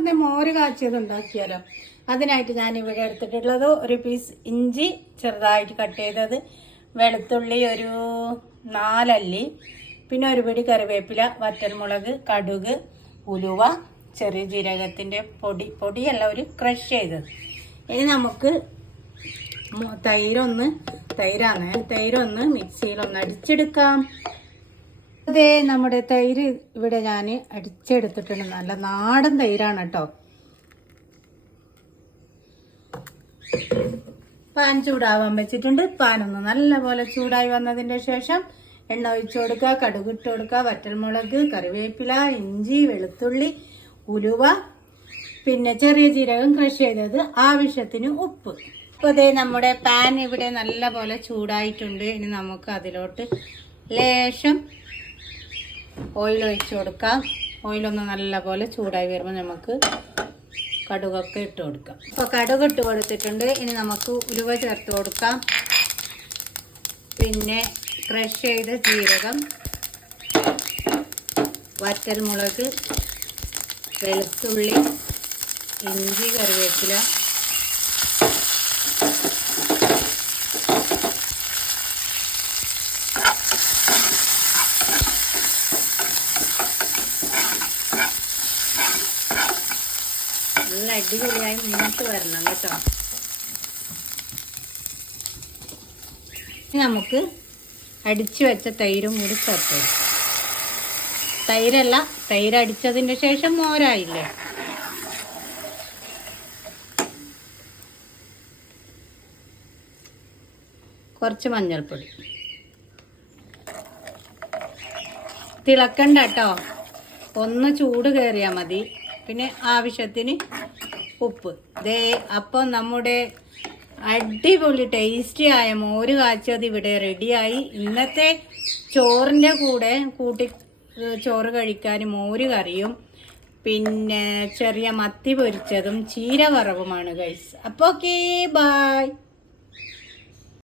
നമുക്കിന്ന് മോര് കാച്ചിയത് ഉണ്ടാക്കിയാലോ. അതിനായിട്ട് ഞാനിവിടെ എടുത്തിട്ടുള്ളത് ഒരു പീസ് ഇഞ്ചി ചെറുതായിട്ട് കട്ട് ചെയ്തത്, വെളുത്തുള്ളി ഒരു 4 അല്ലി, പിന്നെ ഒരു പിടി കറിവേപ്പില, വറ്റൽമുളക്, കടുക്, ഉലുവ, ചെറിയ ജീരകത്തിൻ്റെ പൊടിയല്ല, ഒരു ക്രഷ് ചെയ്തത്. ഇനി നമുക്ക് തൈരൊന്ന് മിക്സിയിലൊന്ന് അടിച്ചെടുക്കാം. അതേ, നമ്മുടെ തൈര് ഇവിടെ ഞാൻ അടിച്ചെടുത്തിട്ടുണ്ട്. നല്ല നാടൻ തൈരാണ് കേട്ടോ. പാൻ ചൂടാവാൻ വെച്ചിട്ടുണ്ട്. പാനൊന്ന് നല്ലപോലെ ചൂടായി വന്നതിൻ്റെ ശേഷം എണ്ണ ഒഴിച്ചു കൊടുക്കുക, കടുകിട്ട് കൊടുക്കുക, വറ്റൽമുളക്, കറിവേപ്പില, ഇഞ്ചി, വെളുത്തുള്ളി, ഉലുവ, പിന്നെ ചെറിയ ജീരകം ക്രഷ് ചെയ്തത്, ആവശ്യത്തിന് ഉപ്പ്. അപ്പോൾ അതേ, നമ്മുടെ പാൻ ഇവിടെ നല്ലപോലെ ചൂടായിട്ടുണ്ട്. ഇനി നമുക്ക് അതിലോട്ട് ലേശം ഓയിൽ ഒഴിച്ചു കൊടുക്കാം. ഓയിലൊന്ന് നല്ലപോലെ ചൂടായി വരുമ്പോൾ നമുക്ക് കടുകൊക്കെ ഇട്ട് കൊടുക്കാം. അപ്പോൾ കടുക് ഇട്ട് കൊടുത്തിട്ടുണ്ട്. ഇനി നമുക്ക് ഉലുവ ചേർത്ത് കൊടുക്കാം. പിന്നെ ക്രഷ് ചെയ്ത ജീരകം, വറ്റൽമുളക്, വെളുത്തുള്ളി, ഇഞ്ചി, കറിവേപ്പില, നല്ല അടിപൊളിയായി മുന്നോട്ട് വരണം കേട്ടോ. നമുക്ക് അടിച്ചു വെച്ച തൈരും കൂടി ചേർത്ത് കൊടുക്കാം. തൈര് അടിച്ചതിൻ്റെ ശേഷം മോരായില്ലേ. കുറച്ച് മഞ്ഞൾപ്പൊടി, തിളക്കണ്ട കേട്ടോ, ഒന്ന് ചൂട് കയറിയാൽ മതി. പിന്നെ ആവശ്യത്തിന് ഉപ്പ്. അപ്പോൾ നമ്മുടെ അടിപൊളി ടേസ്റ്റി ആയ മോര് കാച്ചത് ഇവിടെ റെഡിയായി. ഇന്നത്തെ ചോറിൻ്റെ കൂടെ ചോറ് കഴിക്കാൻ മോര് കറിയും പിന്നെ ചെറിയ മത്തി പൊരിച്ചതും ചീര വറവുമാണ് ഗൈസ്. അപ്പോൾ ഓക്കേ, ബൈ.